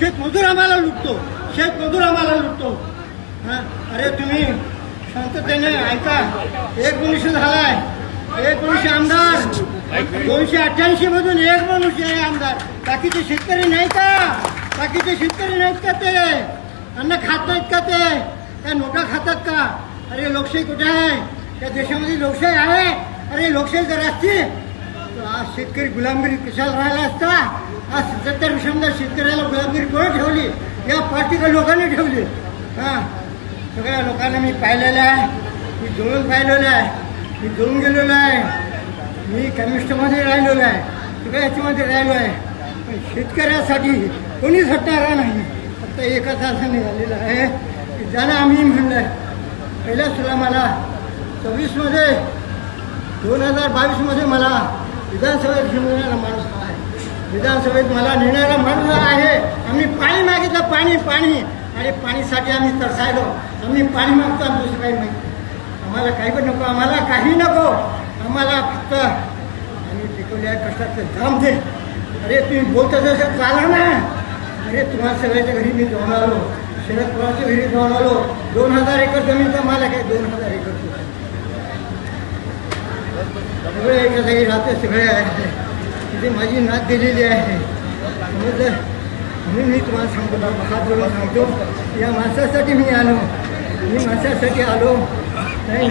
शेतमजूर आम्हाला लुटतो, शेतमजूर आम्हाला लुटतो. अरे तुम्ही शांततेने ऐका. 1900 झालाय, 1900 आमदार, 288 मधून एक मनुष्य आहे आमदार. बाकीचे शेतकरी नाही का? बाकीचे शेतकरी नाहीत का? ते अन्न खात नाहीत का? ते काय नोटा खातात का? अरे लोकशाही कुठे आहे? त्या देशामध्ये लोकशाही आहे? अरे लोकशाही जर असती तर आज शेतकरी गुलामगिरी कशाला राहिला असता? आज 77 वर्षांमध्ये शेतकऱ्याला गुलामगिरी कोण ठेवली? या पार्टीच्या लोकांनी ठेवली. सगळ्या लोकांना मी पाहिलेलं आहे, मी जळून पाहिलेलं आहे, मी जळून गेलेलो आहे, मी कम्युनिस्टमध्ये राहिलेलो आहे, सगळ्या याच्यामध्ये राहिलो आहे. पण शेतकऱ्यासाठी कोणीच हटणारा नाही. फक्त एकच असं निघालेलं आहे की ज्यानं आम्ही म्हणलं आहे पहिल्या सुद्धा मला 24मध्ये 2022मध्ये मला विधानसभेत घेऊन येणारा माणूस आहे. विधानसभेत मला नेणारा माणूस आहे. आम्ही पाणी मागितलं, पाणी पाणी. अरे पाणीसाठी आम्ही तरसायलो. आम्ही पाणी मागतो, दुसरं काही नाही. आम्हाला काही पण नको, आम्हाला काही नको. आम्हाला फक्त आम्ही पिकवल्या कष्टाचं धाम दे. अरे तुम्ही बोलता जसं चाला ना. अरे तुम्हाला सगळ्याच्या घरी मी जाऊन आलो, शरद पवारच्या घरी जाऊन आलो. 2000 एकर जमीनचा मालक आहे. 2000 एकर सगळे एका जागी राहते, सगळे आहे. तिथे माझी नात दिलेली आहे. म्हणून मी तुम्हाला सांगतो, हात जोडून सांगतो, या माणसासाठी मी आलो, मी माणसासाठी आलो नाही.